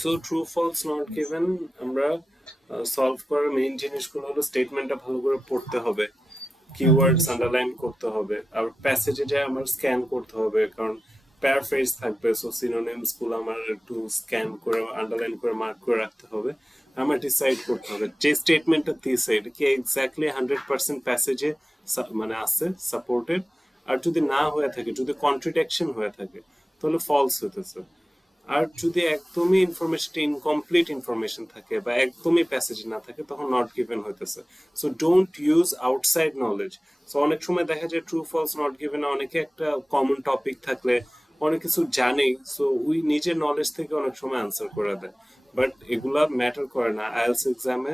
So true false not given আমরা solve করার main জিনিসগুলো হলো স্টেটমেন্টটা ভালো করে পড়তে হবে, কিওয়ার্ডস আন্ডারলাইন করতে হবে, আর প্যাসেজে যায় আমার স্ক্যান করতে হবে, কারণ প্যারাফ্রেজ থাকবে, সো সিনোনিমস গুলো আমার একটু স্ক্যান করে আন্ডারলাইন করে মার্ক করে রাখতে হবে। আমার ডিসাইড করতে হবে যে স্টেটমেন্টটা দিয়েছে এটা কি এক্স্যাক্টলি 100% প্যাসেজে মানে আছে সাপোর্টেড, আর যদি না হয়ে থাকে, যদি কন্ট্রাডিকশন হয়ে থাকে, তাহলে ফলস হইতেছে। আর যদি একদমই ইনফরমেশনটা ইনকমপ্লিট ইনফরমেশন থাকে বা একদমই প্যাসেজ না থাকে, তখন নট গিভেন হইতেছে। So don't use outside knowledge. So অনেক সময় দেখা যায় ট্রু ফলস নট গিভেন অনেকে একটা কমন টপিক থাকলে অনেক কিছু জানেই, সো ওই নিজের নলেজ থেকে অনেক সময় আনসার করে দেয়, বাট এগুলা ম্যাটার করে না। আইএলটিএস এক্সামে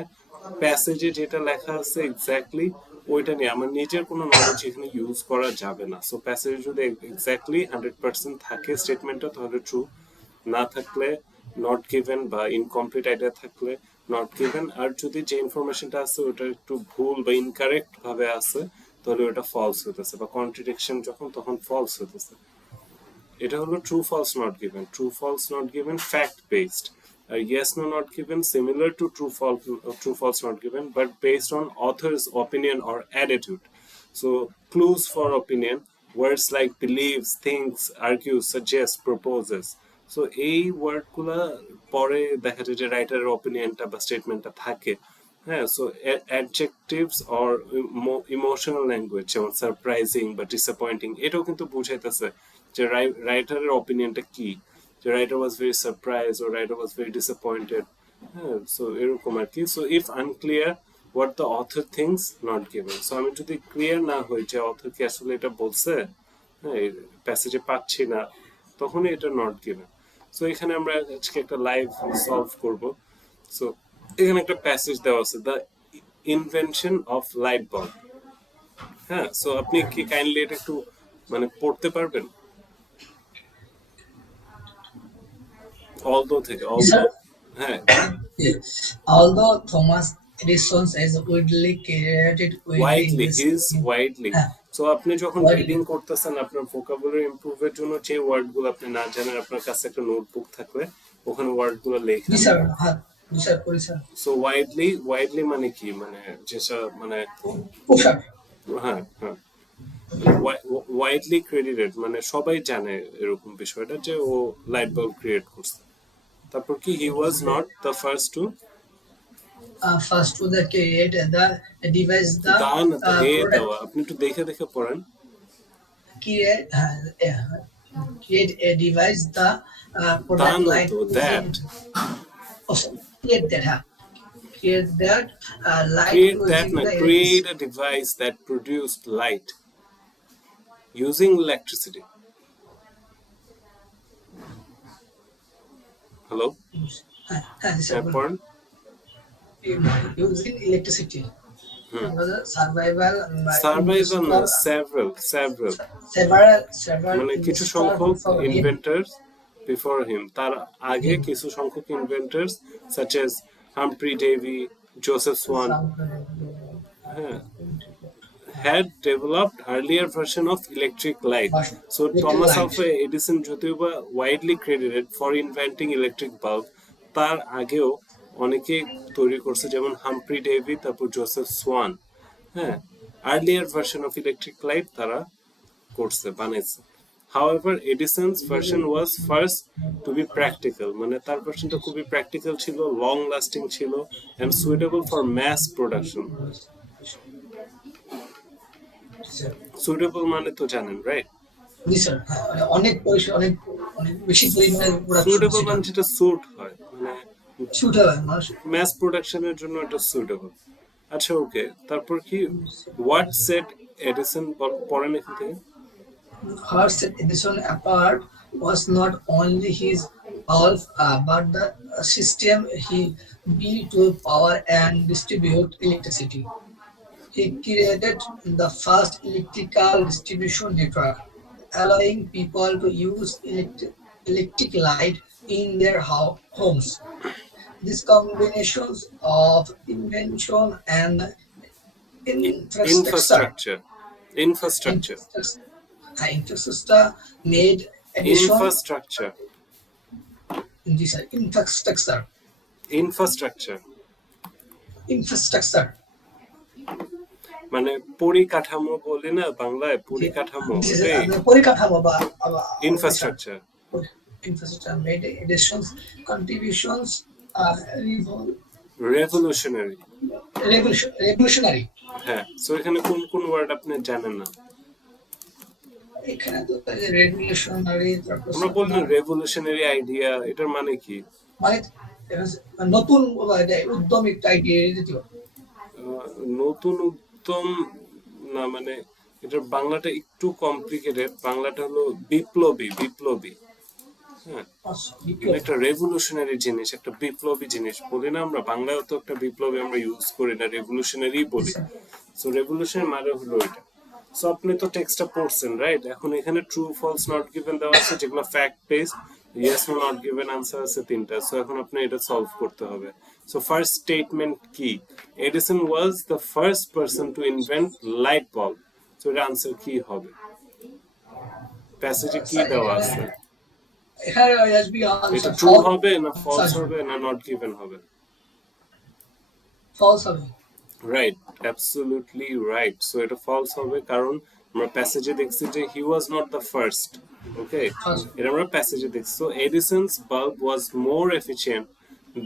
প্যাসেজে যেটা লেখা আছে এক্স্যাক্টলি ওইটা নিয়ে আমার নিজের কোনো নলেজ এখানে ইউজ করা যাবে না। সো প্যাসেজে যদি এক্স্যাক্টলি 100% থাকে স্টেটমেন্টটা, তাহলে ট্রু, না থাকলে নট গিভেন, বা ইনকমপ্লিট আইডিয়া থাকলে নট গিভেন। আর যদি যে ইনফরমেশনটা আছে ওটা একটু ভুল বা ইনকারেক্ট ভাবে আছে, তাহলে ওটা ফলস হতেছে, বা কন্ট্রাডিকশন যখন তখন ফলস হতেছে। এটা হলো true false not given. True false not given fact based, আর yes no not given similar to true false not given but based on authors opinion or attitude. So clues for opinion, words like believes, thinks, argues, suggests, proposes. So এই ওয়ার্ডগুলা পরে দেখা যায় যে রাইটারের অপিনিয়নটা বা স্টেটমেন্টটা থাকে। হ্যাঁ, so adjectives or emotional language, যেমন সারপ্রাইজিং বা ডিসঅ্যাপয়েন্টিং, এটাও কিন্তু বুঝাইতেছে যে রাইটারের অপিনিয়নটা কি, যে রাইটার ওয়াজ ভেরি সারপ্রাইজ ও রাইটার ওয়াজ ভেরি ডিসঅ্যাপয়েন্টেড। হ্যাঁ, সো এরকম আর কি। So if unclear what the author thinks, not given. So আমি যদি ক্লিয়ার না হই যে অথর কি আসলে এটা বলছে, হ্যাঁ প্যাসেজে পাচ্ছি না, তখনই এটা নট গিভেন। সো এখানে আমরা আজকে একটা লাইভ সলভ করব। সো এখানে একটা প্যাসেজ দেওয়া আছে, the invention of light bulb. হ্যাঁ, সো আপনি কি কাইন্ডলি এটা একটু মানে পড়তে পারবেন? অলদো থেকে, অলদো, Sir, হ্যাঁ, although Thomas Edison is widely credited with the widely, his invention, widely. uh, so আপনি যখন widely, রিডিং করতেছেন, আপনার ভোকাবুলারি ইমপ্রুভের জন্য যে ওয়ার্ডগুলো আপনি না জানেন, আপনার কাছে একটা নোটবুক থাকলে ওখানে ওয়ার্ডগুলো লেখা। sir, sir, sir, so widely, widely মানে কি, মানে যেসব মানে, sir, হ্যাঁ হ্যাঁ, ওয়াইডলি ক্রেডিটেড মানে সবাই জানে এরকম বিষয়টা যে ও লাইট বাল্ব ক্রিয়েট করছে। তারপর কি, he was not the first to, first to the create the device the দা না তো এ product দেওয়া, আপনি একটু দেখে দেখে পড়েন। create create a device the দা product না light তো using that, sorry, create that create that light create that using না, the create electricity. A device that produced light using electricity. Hello, Sir, হ্যাঁ পড়েন। using electricity. Hmm, Survival survival না, investor several, several, several মানে কিছু investor সংখ্যক before him. Inventors before him, তার আগে কিছু সংখ্যক inventors such as Humphry Davy, Joseph Swan, হ্যাঁ, had developed earlier version of electric light. So Little Thomas light. Alva Edison যদিও বা widely credited for inventing electric bulb, তার আগেও অনেকে তৈরি করছে, যেমন হামফ্রি ডেভি, তারপর জোসেফ সোয়ান। হ্যাঁ, earlier version of electric light তারা করছে, বানাইছে। However, Edison's version was first to be practical, মানে তার ভার্সনটা খুবই প্র্যাকটিক্যাল ছিল, লং লাস্টিং ছিল, and suitable for mass production. Suitable মানে তো জানেন, রাইট? জি স্যার, অনেক পয়সা, অনেক অনেক বেশি পরিমাণে প্রোডাকশন সুটেবল সেটা মানে যেটা স্যুট হয়, মানে শুট হয় মানুষ। ম্যাস প্রোডাকশনের জন্য এটা সুটেবল। আচ্ছা, ওকে, তারপর কি, হোয়াট সেট এডিসন, পড়েন এখান থেকে। Her Edison apart was not only his bulb, but the system he built to power and distribute electricity. He created the first electrical distribution network, allowing people to use electric light in their homes. This combination of invention and infrastructure, infrastructure, infrastructure, infrastructure, infrastructure made Edison infrastructure, G sir, infrastructure infrastructure. মানে পরিকাঠামো বলি না বাংলায়, জি, পরিকাঠামো, জি sir, ওটাই পরিকাঠামো বা জি sir, infrastructure. infrastructure made additions, contributions, revolutionary. revolutionary. হ্যাঁ, সো এখানে কোন কোন ওয়ার্ড আপনি জানেন না? এখানে তো revolutionary, তারপর আমরা বললাম রেভলিউশনারি আইডিয়া, এটার মানে কি? মানে নতুন উদ্যম একটা আইডিয়া দিতে হবে। আহ, নতুন উদ্যম না, মানে এটার বাংলাটা একটু কমপ্লিকেটেড। বাংলাটা হলো বিপ্লবী, বিপ্লবী। হ্যাঁ, আচ্ছা, এগুলো বিপ্লব। একটা রেভলিউশনারি জিনিস, একটা বিপ্লবী জিনিস বলি না আমরা বাংলায়, তো একটা বিপ্লবী আমরা ইউজ করি না, রেভলিউশনারি জি বলি। স্যার। সো রেভলিউশন মানে হলো এটা। সো আপনি তো টেক্সটটা পড়ছেন, রাইট? এখন এখানে ট্রু ফলস নট গিভেন দেওয়া আছে, যেগুলো fact based. Yes no not given answer আছে তিনটা। সো এখন আপনি এটা সলভ করতে হবে। সো ফার্স্ট স্টেটমেন্ট কি? Edison was the first person to invent light bulb. So এটা আনসার কি হবে? প্যাসেজে কি স্যার দেওয়া এখানে আছে? এখানে আসবে এটা আনসার ট্রু হবে না ফলস স্যার, হবে না নট গিভেন হবে? ফলস হবে। Right, absolutely right. সো এটা ফলস হবে, কারণ আমরা প্যাসেজে দেখছি যে he was not the first. Okay, first, এটা আমরা প্যাসেজে দেখছি। So Edison's bulb was more efficient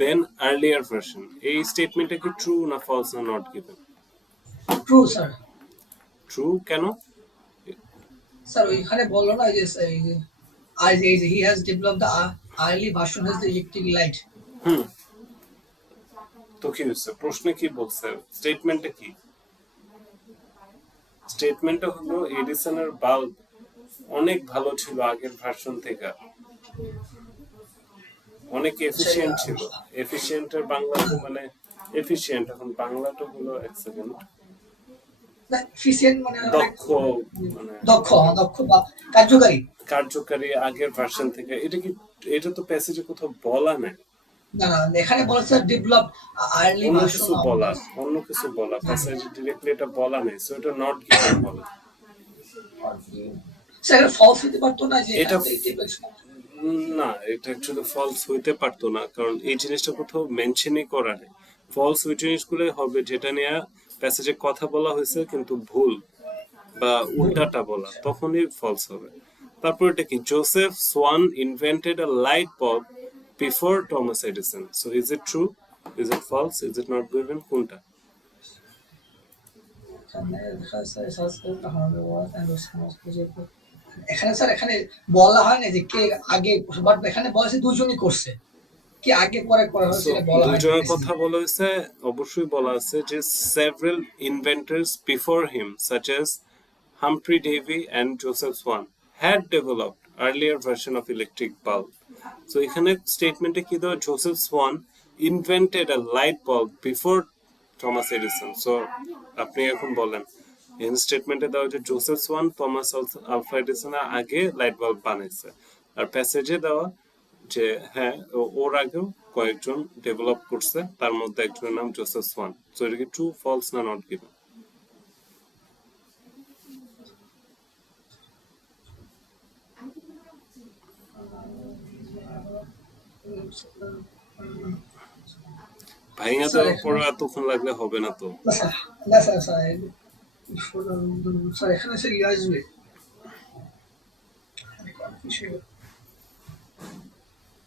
than earlier version. এই স্টেটমেন্টটা কি ট্রু না ফলস না not given? True sir. True কেন? স্যার ওইখানে বললো না যে এই যে he has developed the early version has the electric light. হুম, তো কি হচ্ছে? প্রশ্নে কি বলছে? স্টেটমেন্টটা কি? স্টেটমেন্টটা হলো এডিসনের বাল্ব অনেক ভালো ছিল আগের ভার্সন থেকে, অনেক এফিশিয়েন্ট ছিল। এফিশিয়েন্টের বাংলা তো মানে এফিশিয়েন্ট, এখন বাংলাটা হলো এক সেকেন্ড, এফিসিয়েন্ট মানে অনেক দক্ষ, মানে দক্ষ, দক্ষ বা কার্যকারী। কার্যকারী আগের ভার্সন থেকে। এটা কি, এটা তো প্যাসেজে কোথাও বলা নাই। না না, এখানে বলেছে ডেভেলপ আর্লি অন্য ভার্সন কিছু অফ বলা, দিস। অন্য কিছু বলা, প্যাসেজে ডিরেক্টলি এটা বলা নেই। সো এটা নট গিভেন হবে। স্যার ফলস হতে পারতো না যে এটা এখানে না, এটা অ্যাকচুয়ালি ফলস হইতে পারতো না, কারণ এই জিনিসটা কোথাও মেনশনই করা নেই। ফলস ওই জিনিসগুলোই হবে যেটা নিয়ে প্যাসেজে কথা বলা হয়েছে কিন্তু ভুল বা ভুল। উল্টাটা বলা, তখনই ফলস হবে। তারপর এটা কি? Joseph Swan invented a light bulb before Thomas Edison. So is it true? Is it false? Is it not given? কোনটা? এখানে স্যার এখানে বলা হয় না যে কে আগে, বাট এখানে বলেছে দুজনই করছে, কি আগে পরে করা হয়েছে সো এটা বলা হয় না দুইজনের কথা স্পেসিফিক। বলা হয়েছে, অবশ্যই বলা আছে যে several inventors before him such as Humphrey Davy and Joseph Swan had developed earlier version of electric bulb. So এখানে স্টেটমেন্টে কি দেওয়া? Joseph Swan invented a light bulb before Thomas Edison. So আপনি এখন বলেন, এই স্টেটমেন্টে দেওয়া যে জোসেফ সোয়ান থমাস আলফা এডিসনের আগে লাইট বাল্ব বানাইছে। আর প্যাসেজে দেওয়া যে হ্যাঁ, ওর আগেও কয়েকজন ডেভেলপ করছে, তার মধ্যে একজনের নাম জোসেফ সোয়ান। সো এটা কি ট্রু ফলস না নট গিভেন? ভাইঙা স্যার দেওয়ার পর এখানে এতক্ষণ লাগলে হবে না তো। না স্যার, না স্যার, স্যার এখানে স্যার ইয়ে আসবে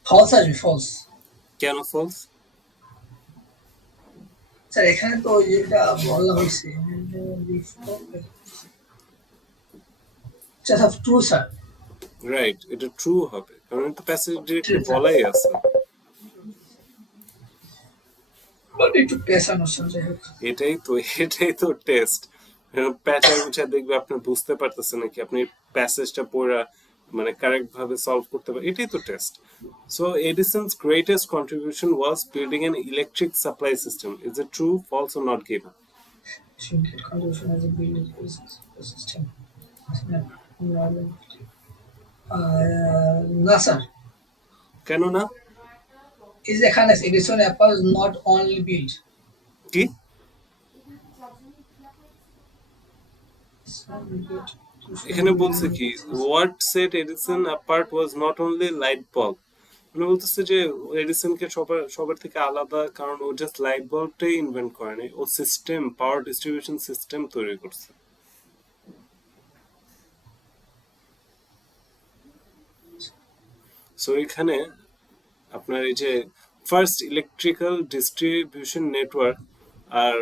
ফলস আসবে, ফলস। কেন ফলস? স্যার এখানে তো ওই যেটা বলা হয়েছে স্যার ট্রু স্যার। রাইট, এটা ট্রু হবে, কারণ এটা প্যাসেজ ডিরেক্টলি বলাই আছে। বাট একটু পেছানো স্যার, যাই হোক। এটাই তো, এটাই তো টেস্ট। প্যাচা গুছা দেখবে আপনি বুঝতে পারতেছেন নাকি, আপনি প্যাসেজটা পড়া মানে কারেক্ট ভাবে সলভ করতে পারেন, এটাই তো test. So Edison's greatest contribution was building an electric supply system. Is it true, false or not given? Significant contribution as a building system. না স্যার, কেন না? is এখানে Edison Apple not only build. কি? এখানে বলছে কি, what set Edison apart was not only light bulb মানে বলতেছে যে এডিসনকে সবার থেকে আলাদা, কারণ ও জাস্ট লাইট বাল্বটাই ইনভেন্ট করেনি, ও সিস্টেম, পাওয়ার ডিস্ট্রিবিউশন সিস্টেম তৈরি করছে। সো এখানে আপনার এই যে ফার্স্ট ইলেকট্রিক্যাল ডিস্ট্রিবিউশন নেটওয়ার্ক আর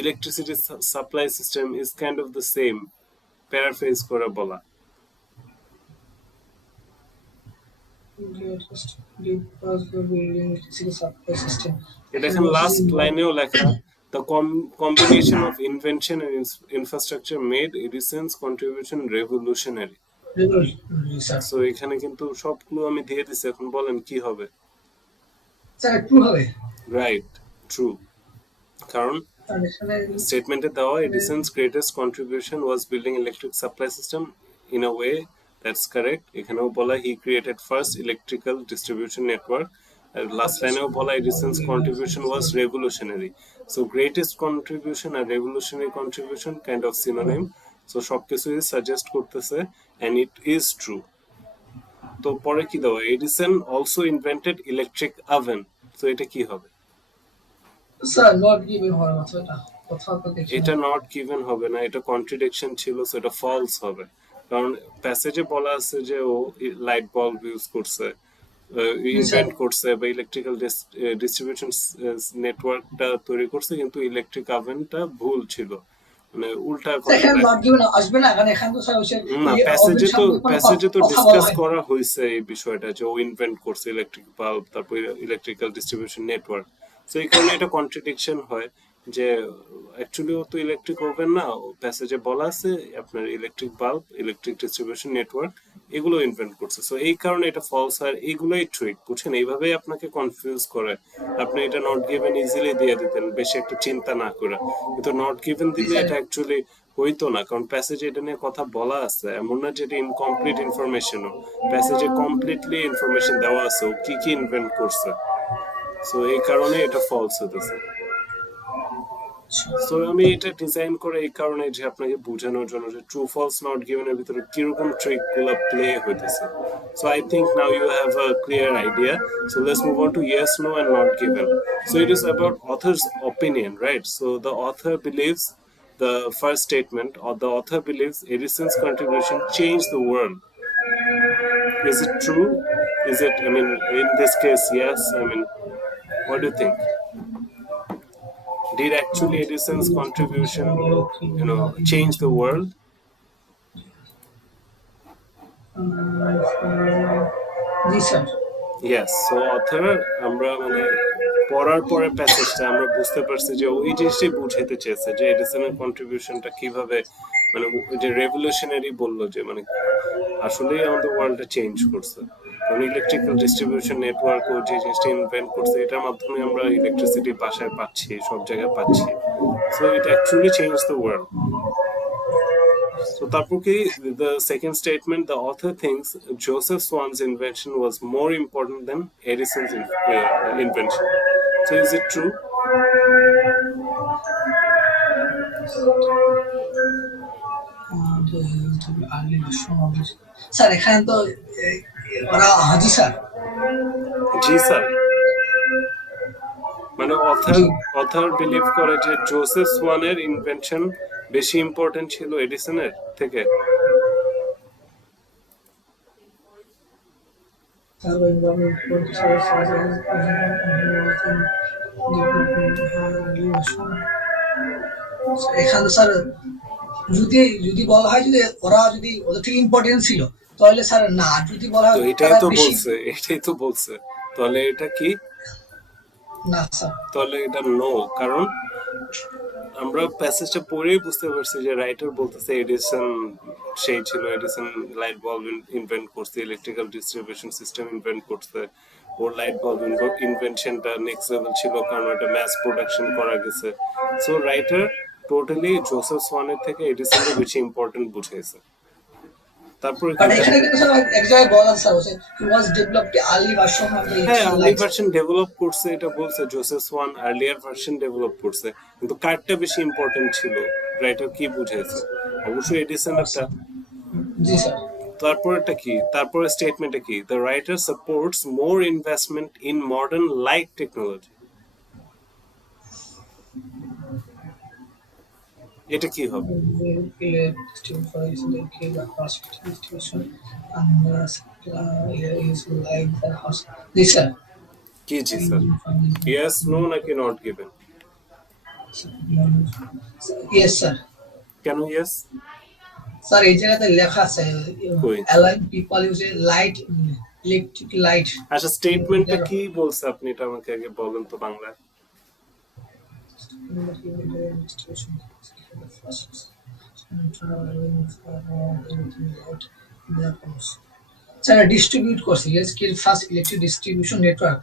electricity supply system is kind of the same, paraphrase করে বলা। এটা এখানে লাস্ট লাইনেও লেখা, the combination of invention and infrastructure made Edison's contribution revolutionary. So এখানে কিন্তু সব ক্লু আমি দিয়ে দিছি, এখন বলেন কি হবে। স্যার ট্রু হবে। Right, true. কারণ আর এখানে স্টেটমেন্টে দেওয়া Edison's greatest contribution was building electric supply system in a way that's correct. এখানেও বলা he created first electrical distribution network. আর লাস্ট লাইনেও বলা Edison's contribution was revolutionary. So greatest contribution আর revolutionary contribution kind of synonym. So সবকিছুই suggest করতেছে and it is true. তো পরে কি দেওয়া, Edison also invented electric oven. তো এটা কি হবে? স্যার নট গিভেন হওয়ার কথা, এটা কথা তো দেখি এটা নট গিভেন হবে না, এটা কন্ট্রাডিকশন ছিল, সো এটা ফলস হবে। কারণ প্যাসেজে বলা আছে যে ও লাইট বাল্ব ইউজ করছে, ইনভেন্ট করছে বা ইলেকট্রিক্যাল ডিস্ট্রিবিউশন নেটওয়ার্কটা তৈরি করছে, কিন্তু ইলেকট্রিক ওভেনটা ভুল ছিল, মানে উল্টা কথা। এখানে নট গিভেন আসবে না, কারণ এখানে তো স্যার হচ্ছে না, প্যাসেজে তো ডিসকাস করা হয়েছে এই বিষয়টা যে ও ইনভেন্ট করছে ইলেকট্রিক বাল্ব, তারপর ইলেকট্রিক্যাল ডিস্ট্রিবিউশন নেটওয়ার্ক। সো এই কারণে এটা কন্ট্রাডিকশন হয় যে অ্যাকচুয়ালি ও তো ইলেকট্রিক ওভেন না, প্যাসেজে বলা আছে আপনার electric bulb, electric distribution network এগুলো ইনভেন্ট করছে। সো এই কারণে এটা ফলস, আর এগুলোই ট্রিক, বুঝছেন? এইভাবেই আপনাকে কনফিউজ করে। আপনি এটা নট গিভেন ইজিলি দিয়ে দিতেন বেশি একটা চিন্তা না করে, কিন্তু নট গিভেন দিলে এটা অ্যাকচুয়ালি হইতো না, কারণ প্যাসেজে এটা নিয়ে কথা বলা আছে, এমন না যে এটা ইনকমপ্লিট ইনফরমেশনও। প্যাসেজে কমপ্লিটলি ইনফরমেশন দেওয়া আছে ও কি কি ইনভেন্ট করছে। সো এই কারণে এটা ফলস হতেছে। সো আমি এটা ডিজাইন করে এই কারণে যে আপনাকে বোঝানোর জন্য যে ট্রু ফলস নট গিভেন এর ভিতরে কিরকম ট্রিক গুলা প্লে হইতেছে। So I think now you have a clear idea. So let's move on to yes, no and not given. So it is about author's opinion, right? So the author believes the first statement, or the author believes Edison's contribution changed the world. Is it true? Is it, I mean, in this case, yes. I mean, what do you think? Did actually Edison's contribution, change the world? G sir. Yes. So author, আমরা মানে পড়ার পরে প্যাসেজটা আমরা বুঝতে পারছি যে ওই জিনিসটাই বুঝাইতে চেয়েছে যে এডিসনের কন্ট্রিবিউশনটা কিভাবে, মানে যে রেভলিউশনারি বললো, যে মানে আসলেই আমাদের ওয়ার্ল্ডটা চেঞ্জ করছে। কারণ ইলেকট্রিক্যাল ডিস্ট্রিবিউশন নেটওয়ার্ক ও যে জিনিসটা ইনভেন্ট করছে, এটার মাধ্যমে আমরা ইলেকট্রিসিটি বাসায় পাচ্ছি, সব জায়গায় পাচ্ছি। So it actually change the world. So তারপর কি, the second statement, the author thinks Joseph Swan's invention was more important than Edison's invention. So is it true? Sir এখানে তো ওরা হাজি স্যার। জি স্যার, মানে অথর বিলিভ করে যে Joseph সোয়ানের invention বেশি important ছিল এডিসনের থেকে। এখানে স্যার যদি যদি বলা হয় যদি ওরা যদি ওদের থেকে ইম্পর্টেন্ট ছিল, তাহলে স্যার না। যদি বলা হয় এটাই তো বলছে, তাহলে এটা কি না স্যার, তাহলে এটা নো। কারণ আমরা প্যাসেজটা পড়েই বুঝতে পারছি যে রাইটার বলতেছে এডিসন সেই ছিল, এডিসন লাইট বাল্ব ইনভেন্ট করছে, ইলেকট্রিক্যাল ডিস্ট্রিবিউশন সিস্টেম ইনভেন্ট করছে। ওর লাইট বাল্ব ইনভেনশনটা নেক্সট লেভেল ছিল, কারণ এটা ম্যাস প্রোডাকশন করা গেছে। সো রাইটার টোটালি জোসেফ সোয়ানের থেকে এডিসনকে বেশি ইম্পর্টেন্ট বুঝাইছে। তারপর এখানে কিন্তু স্যার এক জায়গায় বলা স্যার হচ্ছে he was developed early version of the early version develop করছে, এটা বলছে Joseph Swan earlier version develop করছে, কিন্তু কারটা বেশি ইম্পর্টেন্ট ছিল, রাইটার কি বুঝাইছে? অবশ্যই এডিসন একটা। জি স্যার। তারপরেটা কি, তারপরে স্টেটমেন্টটা কি, the writer supports more investment in modern light technology, এটা কি হবে? Vehicle justifies the capacity distribution and the supply is like the house. Listen, কি জি স্যার, ইয়েস নো নাকি নট গিভেন? yes sir. কেন ইয়েস? স্যার এই জায়গাতে লেখা আছে কই? allowing people use a light electric light. আচ্ছা স্টেটমেন্টটা কি বলছে আপনি এটা আমাকে আগে বলেন তো বাংলায়। স্যার ডিস্ট্রিবিউট করছে skill fast electric distribution network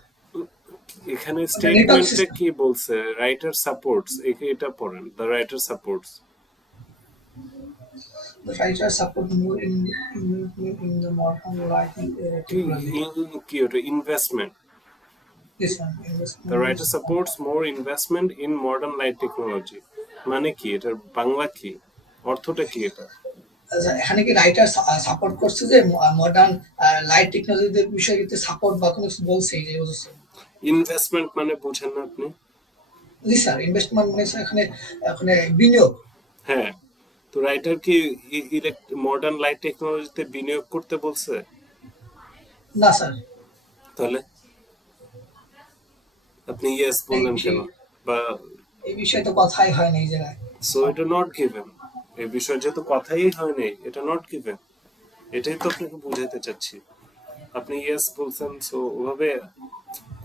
এখানে নেটওয়ার্ক স্টেটমেন্টে সিস্টেম কি বলছে? রাইটার সাপোর্টস, এটা পড়েন, the writer supports. the writer support more in the modern lighting কি technology. কি ওটা investment? This one the investment writer is supports more investment in modern light technology, মানে কি এটার বাংলা কি, অর্থটা কি এটা? এখানে কি রাইটার সাপোর্ট করছে যে মডার্ন লাইট টেকনোলজির বিষয়ে কিন্তু সাপোর্ট বা কোনো কিছু বলছে এই যে বুঝছে ইনভেস্টমেন্ট মানে বুঝেন না আপনি? জি স্যার ইনভেস্টমেন্ট মানে স্যার এখানে এখানে বিনিয়োগ হ্যাঁ, তো রাইটার কি মডার্ন লাইট টেকনোলজিতে বিনিয়োগ করতে বলছে? না স্যার তাহলে আপনি ইয়েস এই বললেন কেন? বিষয়ে বা এই বিষয়ে তো কথাই হয় না এই জায়গায় সো এটা নট গিভেন, এই বিষয়ে যেহেতু কথাই হয়নি এটা নট গিভেন, এটাই তো আপনাকে বুঝাইতে চাচ্ছি। আপনি ইয়েস বলছেন, সো ওভাবে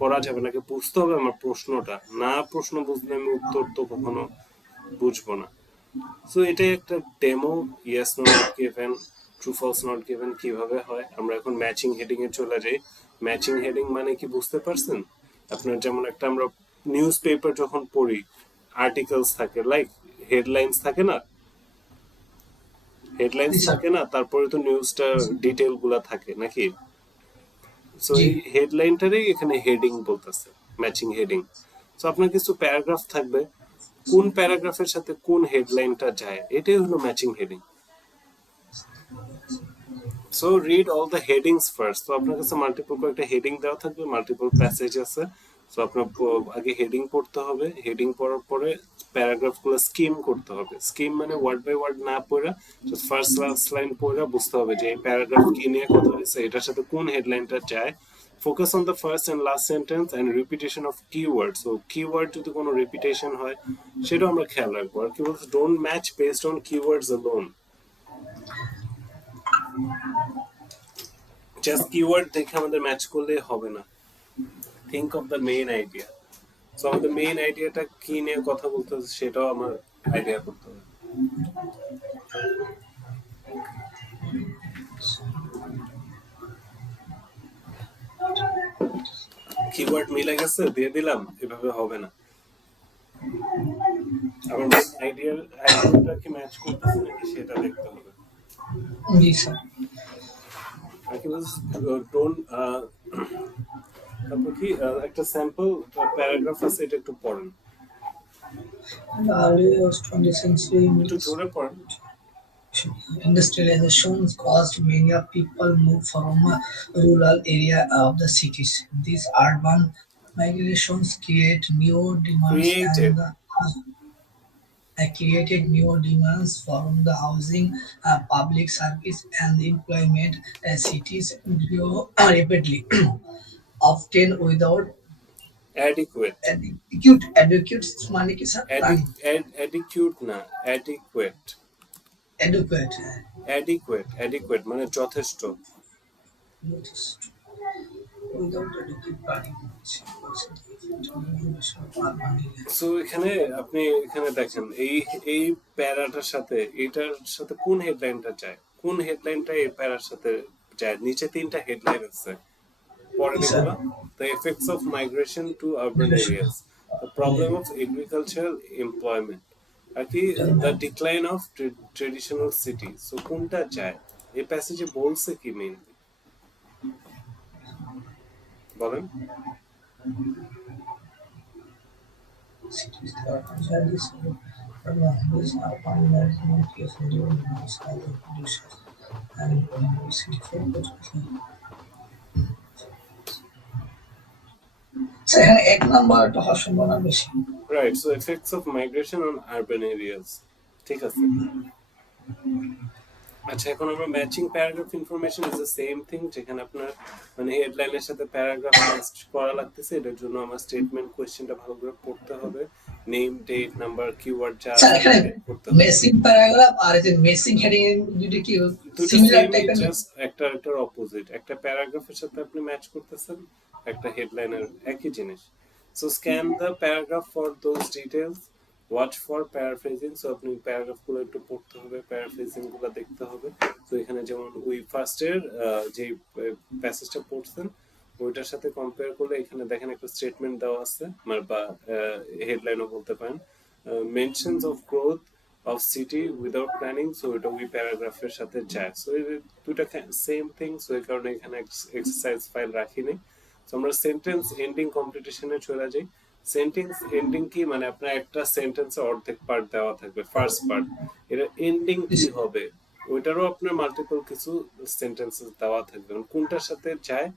করা যাবে নাকি, বুঝতে হবে আমার প্রশ্নটা, না প্রশ্ন বুঝলে আমি উত্তর তো কখনো বুঝবো না। সো এটাই একটা demo, yes no not given, true false not given কিভাবে হয়। আমরা এখন ম্যাচিং হেডিং এ চলে যাই। ম্যাচিং হেডিং মানে কি বুঝতে পারছেন? আপনার যেমন একটা আমরা নিউজ পেপার যখন পড়ি, আর্টিকেলস থাকে, লাইক হেডলাইন্স থাকে না, হেডলাইন্স জি স্যার থাকে না, তারপরে তো নিউজটা ডিটেল গুলা থাকে নাকি? সো জি এই হেডলাইনটারই এখানে হেডিং বলতেছে, ম্যাচিং হেডিং। সো আপনার কিছু প্যারাগ্রাফ থাকবে, কোন প্যারাগ্রাফের সাথে কোন হেডলাইনটা যায়, এটাই হলো matching heading. So read all the headings first. তো আপনার কাছে মাল্টিপল কয়েকটা হেডিং দেওয়া থাকবে, মাল্টিপল প্যাসেজ আছে। সো আপনার আগে হেডিং পড়তে হবে, হেডিং পড়ার পরে প্যারাগ্রাফ গুলো স্কিম করতে হবে। স্কিম মানে ওয়ার্ড বাই ওয়ার্ড না পড়া, জাস্ট ফার্স্ট লাস্ট লাইন পড়া বুঝতে হবে যে এই প্যারাগ্রাফ কি নিয়ে কথা হয়েছে, এটার সাথে কোন হেডলাইনটা যায়। Focus on the first and last sentence and repetition of keyword. So keyword যদি কোনো রিপিটেশন হয় সেটাও আমরা খেয়াল রাখবো। আর কি বলছে, don't match based on keywords alone. Just keyword দেখে আমাদের ম্যাচ করলে হবে না, think of the main idea. So আমাদের মেইন আইডিয়াটা কি নিয়ে কথা বলতে হচ্ছে সেটাও আমার আইডিয়া করতে হবে। কিওয়ার্ড মিলে গেছে, দিয়ে দিলাম, এভাবে হবে না। আমার মেইন আইডিয়াটা কি ম্যাচ করতেছে নাকি সেটা দেখতে হবে। জি স্যার আর কি বলছে, ডোন্ট, তারপর কি একটা স্যাম্পল প্যারাগ্রাফ আছে, এটা একটু পড়েন, in the early 20th century একটু জোরে পড়েন। industrialization caused many of people move from rural area of the cities. These urban migrations create new demands created, and created new demands from the housing, public service, and employment. Cities grow rapidly, often without adequate, adequate money ki sir, planning, অ্যাডিকিউট না, adequate, adequate. Adequate মানে যথেষ্ট। Without adequate planning, so এখানে আপনি এখানে দেখেন এই এই প্যারাটার সাথে এটার সাথে কোন হেডলাইনটা যায়, কোন হেডলাইনটা এই প্যারার সাথে যায়, নিচে তিনটা হেডলাইন আছে, পরের এগুলো, the effects of migration to urban areas, the problem of agricultural employment, আর কি the decline of traditional city. So কোনটা যায়, এই প্যাসেজে বলছে কি মেইনলি বলেন? cities that are this urban management is during large scale producers. And sir এখানে 1 নাম্বারটা হওয়ার সম্ভাবনা বেশি। Right, so effects of migration on urban areas, ঠিক আছে। আচ্ছা, এখন আমরা matching paragraph information is the same thing, যেখানে আপনার মানে হেডলাইনের সাথে প্যারাগ্রাফ ম্যাচ করা লাগতেছে। এটার জন্য আমার স্টেটমেন্ট কোয়েশ্চেনটা ভালো করে পড়তে হবে, নেম, ডেট, নাম্বার, কিওয়ার্ড যা স্যার আছে এখানে পড়তে হবে। মেসিং প্যারাগ্রাফ আর এই যে মেসিং হেডিং দুটো কি দুটো সিমিলার সেমই, টাইপের? জাস্ট একটার অপোজিট। একটা প্যারাগ্রাফের সাথে আপনি ম্যাচ করতেছেন, একটা হেডলাইনের একই জিনিস। So scan the paragraph for those details, watch for paraphrasing. So আপনি প্যারাগ্রাফ গুলো একটু পড়তে হবে, প্যারাফ্রেজিং গুলো দেখতে হবে। তো এখানে যেমন উই ফার্স্টের যে প্যাসেজটা পড়ছেন ওইটার সাথে কম্পেয়ার করলে এখানে দেখেন একটা স্টেটমেন্ট দেওয়া আছে, মানে বা হেডলাইনও বলতে পারেন, mentions of growth of city without planning. So এটা ওই প্যারাগ্রাফের সাথে যায়। সো এই দুটা সেম থিং, সো এই কারণে এখানে এক্সারসাইজ ফাইল রাখিনি। সো আমরা সেন্টেন্স এন্ডিং কম্পিটিশনে চলে যাই। সেন্টেন্স এন্ডিং কি, মানে আপনার একটা সেন্টেন্সে অর্ধেক পার্ট দেওয়া থাকবে, ফার্স্ট পার্ট, এটা এন্ডিং কি হবে ওইটারও আপনার মাল্টিপল কিছু সেন্টেন্সেস দেওয়া থাকবে, কোনটার সাথে যায়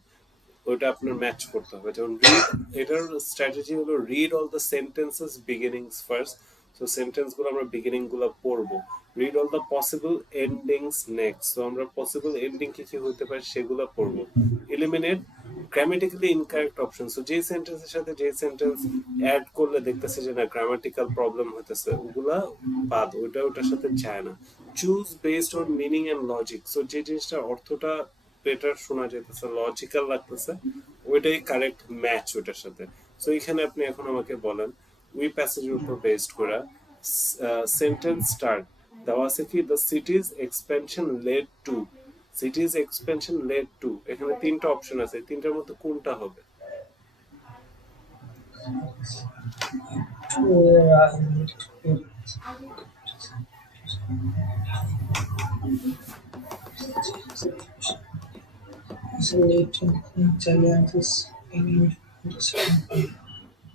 ওইটা আপনার ম্যাচ করতে হবে। যেমন রিড, এটার স্ট্র্যাটেজি হলো read all the sentences beginnings first. So sentence গুলো আমরা বিগিনিং গুলো পড়বো। Read all the possible endings next. So আমরা পসিবল এন্ডিং কি কি হতে পারে সেগুলো পড়বো। Eliminate grammatically incorrect option. So যে সেন্টেন্সের সাথে যে সেন্টেন্স অ্যাড করলে দেখতেছে যে না গ্রামাটিক্যাল প্রবলেম হতেছে, ওগুলা বাদ, ওটার সাথে যায় না। Choose based on meaning and logic. So যে জিনিসটা অর্থটা বেটার শোনা যেতেছে, লজিক্যাল লাগতেছে, ওইটাই কারেক্ট ম্যাচ ওটার সাথে। সো এখানে আপনি এখন আমাকে বলেন ওই প্যাসেজের উপর বেসড করা সেন্টেন্স স্টার্ট দেওয়া আছে কি, the cities expansion led to. Cities expansion led to, এখানে তিনটা অপশন আছে, তিনটার মধ্যে কোনটা হবে?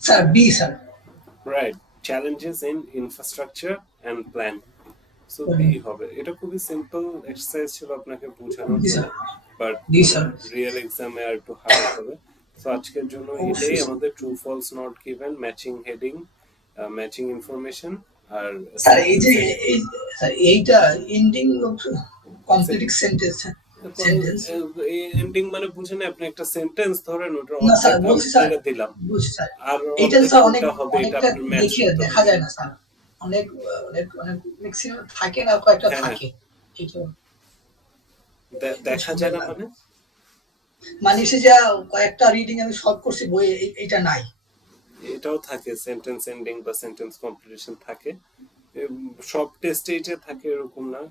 Sir B sir. Right, challenges in infrastructure and plan. So B হবে। এটা খুবই সিম্পল এক্সারসাইজ ছিল আপনাকে বোঝানোর জি জন্য, sir. But G sir. Real এক্সামে আর একটু হার্ড হবে। সো আজকের জন্য এটাই অবশ্যই স্যার। আমাদের true false not given, matching heading, matching information আর স্যার এই সেন্টেন্স যে এন্ডিং। স্যার এইটা ending complete sentence sentence. Ending মানে বুঝেন, আপনি একটা সেন্টেন্স ধরেন, ওটার না অর্ধেক স্যার আমি বলছি স্যার, বলে দিলাম, বুঝছি স্যার। আর এইটা অর্ধেক স্যার অনেক কোনটা হবে এটা অনেকটা আপনার ম্যাচ দেখে করতে দেখা হবে। যায় না স্যার। অনেক অনেক অনেক ম্যাক্সিমাম থাকে না, কয়েকটা হ্যাঁ, হ্যাঁ, থাকে। এইটা দেখা যায় না মানে মানে সে যে কয়েকটা রিডিং আমি সলভ করছি বই এইটা নাই। এটাও থাকে, সেন্টেন্স এন্ডিং বা সেন্টেন্স কমপ্লিটেশন থাকে। সব টেস্টে এটা থাকে এরকম না,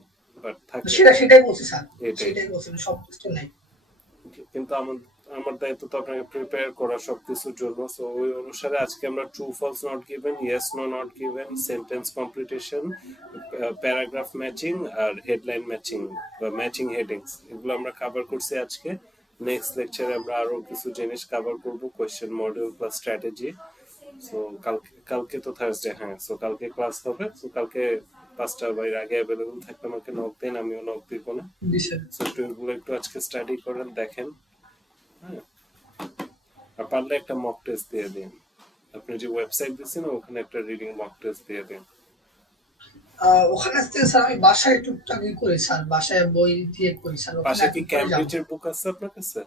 বাট থাকে। সেটাই বলছি স্যার। এটাই। সেটাই বলছি, সব কিছু নাই। কিন্তু আমার আমার দায়িত্ব তো আপনাকে প্রিপেয়ার করা সবকিছুর জন্য। সো ওই অনুসারে আজকে আমরা true false not given, yes no not given, sentence completion, paragraph matching আর হেডলাইন ম্যাচিং বা ম্যাচিং হেডিংস, এগুলো আমরা কভার করছি আজকে। নেক্সট লেকচারে আমরা আরো কিছু জিনিস কভার করব, question module plus strategy. So কালকে কালকে তো থার্সডে, হ্যাঁ, সো কালকে ক্লাস হবে। সো কালকে 5টার বাইরে আগে অ্যাভেলেবল থাকলে আমাকে নক দেন, আমিও নক দিব না। জি স্যার। সো এগুলো একটু আজকে স্টাডি করেন, দেখেন, হ্যাঁ, আর পারলে একটা মক টেস্ট দিয়ে দিন। আপনি যে ওয়েবসাইট দিচ্ছেন ওখানে একটা রিডিং মক টেস্ট দিয়ে দিন। ওখানে থেকে স্যার আমি বাসায় টুকটাক করি স্যার, বাসায় বই দিয়ে করি স্যার, ওখানে পাশে কি এখন করে যাবো। ক্যামব্রিজের বুক আছে আপনার কাছে?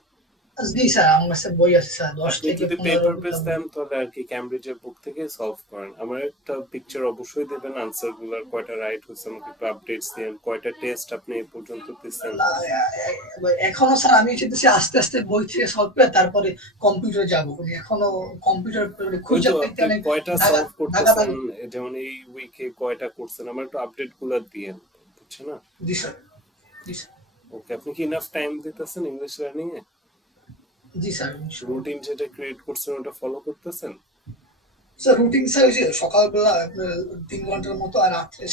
জি স্যার, আমার কাছে বই আছে স্যার, দশ আপনি থেকে যদি পেপার পেজ 15টা বই। দেন তাহলে আর কি ক্যামব্রিজের বুক থেকে সলভ করেন। আমার একটা পিকচার অবশ্যই দেবেন, আনসার গুলার কয়টা রাইট হয়েছে আমাকে একটু আপডেটস দেন, কয়টা টেস্ট আপনি এই পর্যন্ত দিচ্ছেন। না, এখনো স্যার আমি চাইতেছি আস্তে আস্তে বই থেকে সলভ করে তারপরে কম্পিউটার যাবো। এখনো কম্পিউটার ওই খুঁজে তো পেতে আপনি অনেক কয়টা ঢাকা সলভ ঢাকা করতেছেন, থাকি। যেমন এই উইকে কয়টা করছেন, আমার একটু আপডেট গুলা দিয়েন, বুঝছেন না? জি স্যার। জি স্যার। ওকে, আপনি কি ইনাফ টাইম দিতেছেন ইংলিশ লার্নিং এ? জি স্যার। রুটিন যেটা ক্রিয়েট করছেন ওটা ফলো করতেছেন? স্যার রুটিন স্যার ওই যে সকালবেলা আপনার 3 ঘন্টার মতো, আর রাত্রে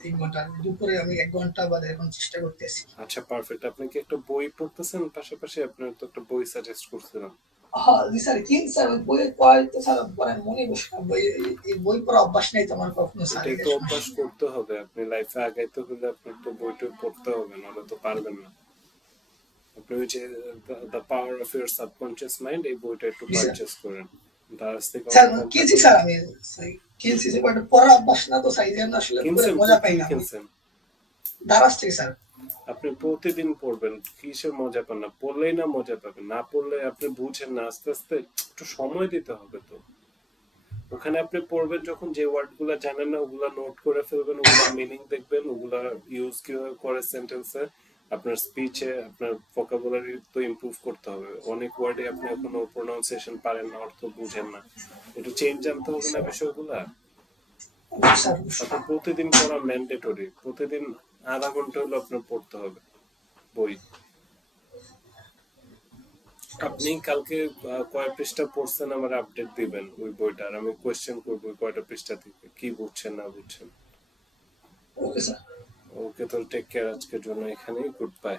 3 ঘন্টা, দুপুরে আমি 1 ঘন্টা বা 1.5 ঘন্টা চেষ্টা করতেছি। আচ্ছা, পারফেক্ট। আপনি কি একটা বই পড়তেছেন পাশাপাশি? আপনার তো একটা বই সাজেস্ট করছিলাম। হ্যাঁ জি স্যার, কিন্তু স্যার ওই বই পড়াই তো স্যার পরে মনে বসে না। বই এই বই পড়া অভ্যাস নেই তো আমার কখনো স্যার, এটাই এই তো সমস্যা। অভ্যাস করতে হবে, আপনি লাইফে আগাইতে হলে আপনার তো বইটই পড়তে হবে, নাহলে তো পারবেন না। আপনি ওই যে the power of your subconscious mind, এই বইটা একটু জি স্যার। পারচেস করেন, তার থেকে স্যার অনেক কিনছি কমফোর্টেবল। স্যার আমি, স্যার কিনছি যে বাট পড়ার অভ্যাস না তো স্যার, এই জন্য আসলে পড়ে কিনছেন মজা কোথ পাই থেকে না আমি। কিনছেন? দারাজ থেকে স্যার। আপনি প্রতিদিন পড়বেন, কিসের মজা পান না? পড়লেই না মজা পাবেন, না পড়লে আপনি বুঝেন না, আস্তে আস্তে একটু সময় দিতে হবে তো। ওখানে আপনি পড়বেন যখন, যে ওয়ার্ড গুলা জানেন না ওগুলা নোট করে ফেলবেন, ওগুলার মিনিং দেখবেন, ওগুলা ইউজ কিভাবে করে সেন্টেন্সে, আপনার স্পিচে আপনার ভোকাবুলারি তো ইমপ্রুভ করতে হবে। অনেক ওয়ার্ডে আপনি এখনো প্রোনাউন্সিয়েশন পারেন না, অর্থ বুঝেন না, একটু চেঞ্জ আনতে হবে না বিষয়গুলা। জি স্যার অবশ্যই। আপনার প্রতিদিন পড়া ম্যান্ডেটরি, প্রতিদিন আধা ঘন্টা হলো আপনার পড়তে হবে বই। আপনি কালকে কয় পৃষ্ঠা পড়ছেন আমার আপডেট দিবেন ওই বইটা, আর আমি কোয়েশ্চেন করবো কয়টা পৃষ্ঠা থেকে কি বুঝছেন না বুঝছেন। Okay sir. ওকে, তো টেক কেয়ার, আজকের জন্য এখানেই, গুড বাই।